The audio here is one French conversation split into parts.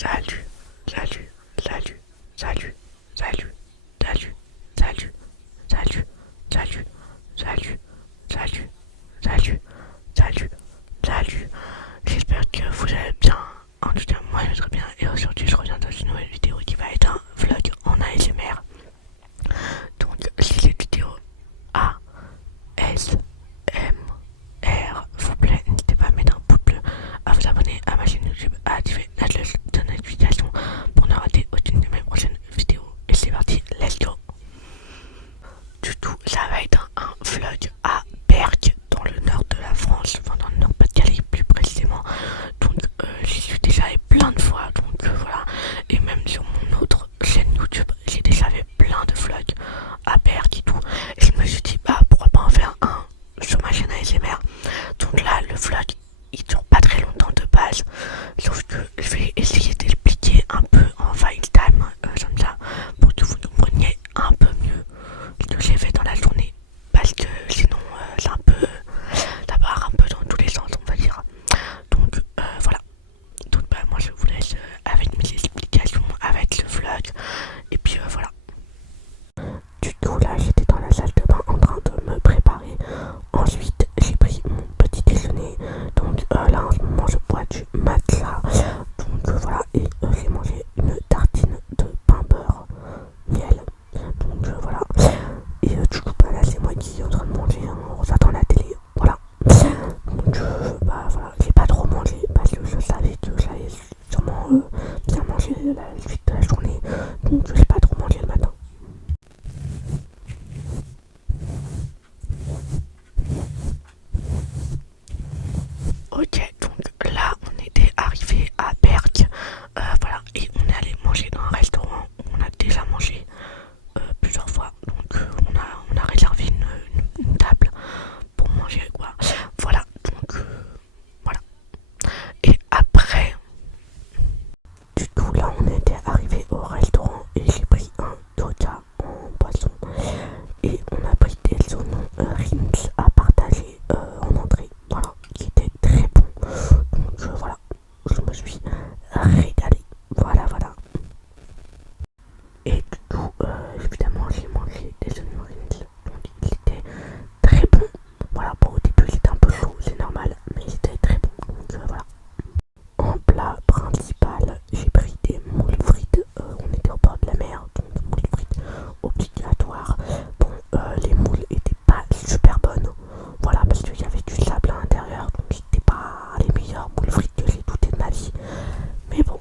Salut, salut, salut, salut, salut, salut, salut, salut, salut, salut, salut, salut, salut, salut. J'espère que vous allez bien. En tout cas, moi je vais très bien. Et aujourd'hui, je reviens dans une nouvelle vidéo qui va être un vlog en ASMR. Donc, si cette vidéo A S M R vous plaît, n'hésitez pas à mettre un pouce bleu, à vous abonner à ma chaîne YouTube, à activer la cloche de notification pour ne rater aucune de mes prochaines vidéos. Et c'est parti, let's go. Du coup, ça va être un vlog à Berck, dans le nord de la France, enfin dans le Nord-Pas-de-Calais plus précisément. Donc j'y suis déjà allé plein de fois, donc voilà. Et même sur mon autre chaîne YouTube, j'ai déjà fait plein de vlogs à Berck et tout. Et je me suis dit, bah pourquoi pas en faire un sur ma chaîne ASMR. Donc là, le vlog, il dure pas très longtemps de base. Sauf que je vais essayer d'expliquer un peu en FaceTime, comme ça, pour que vous compreniez un peu mieux ce que j'ai fait dans la journée. Parce que sinon, c'est un peu, ça part un peu dans tous les sens, on va dire. Donc voilà. Donc bah, moi, je vous laisse avec mes explications, avec le vlog. Et puis voilà. Du coup, là, j'étais dans la salle de bain en train de me préparer. Ensuite, j'ai pris mon petit déjeuner. Donc là, en ce moment, je bois du matcha. Donc voilà, et j'ai mangé une tartine de pain beurre miel. Donc voilà. Et du coup, bah, là, c'est moi qui est en train de manger en regardant la télé. Voilà. Donc bah voilà, j'ai pas trop mangé parce que je savais que j'allais sûrement bien manger la suite de la journée. Donc j'ai pas trop mangé le matin. Ok, donc là on était arrivé à Berck, voilà, et on est allé manger dans un restaurant où on a déjà mangé plusieurs fois, donc on a réservé une table pour manger quoi, voilà, donc voilà. Et après, du coup là on était arrivé au restaurant et j'ai pris un Coca en boisson et on a pris des oignons rings à partager en entrée, voilà, qui était très bon. Donc voilà, je me suis régalé, voilà voilà. Et du coup évidemment j'ai mangé des oignons rings, donc il était très bon. Voilà, pour au début c'était un peu chaud, c'est normal, mais c'était très bon, donc voilà. En plat principal, j'ai pris des moules frites. On était au bord de la mer, donc moules frites obligatoire. Bon, les moules étaient pas super bonnes. Voilà, parce qu'il y avait du sable à l'intérieur, donc c'était pas les meilleures moules frites que j'ai goûtées de ma vie. Mais bon,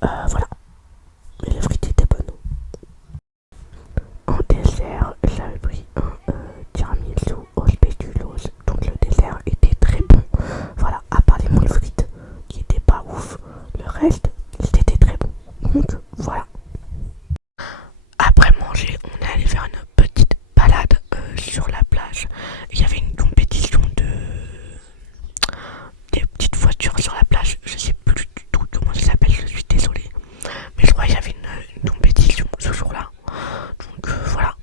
voilà. Mais les frites étaient bonnes. En dessert, j'avais pris un tiramisu au spéculoos. Donc le dessert était très bon. Voilà, à part les moules frites qui étaient pas ouf, le reste c'était très bon. Donc voilà. Après manger, on est allé faire une petite balade sur la plage. Il y avait une compétition de des petites voitures sur la plage. Je sais plus du tout comment ça s'appelle, je suis désolé. Mais je crois qu'il y avait une compétition ce jour-là. Donc voilà.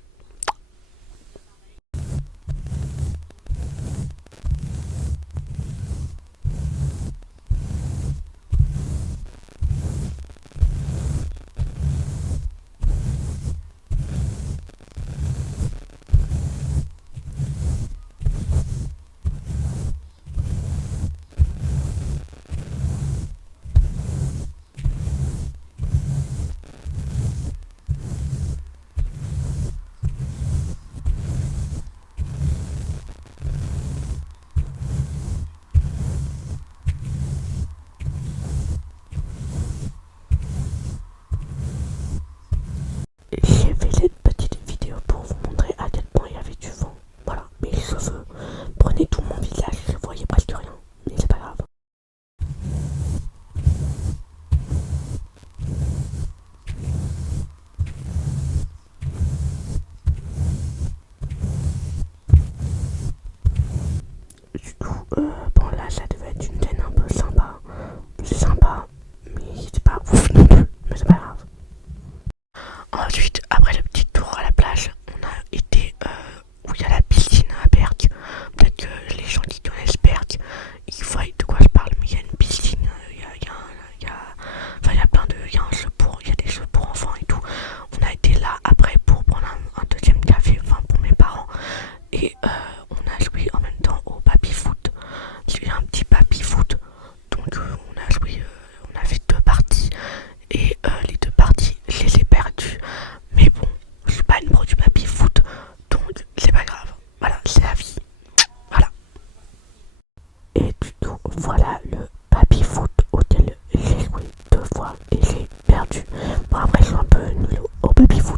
il est perdu. Bon, après, ils sont un peu nuls au baby-foot.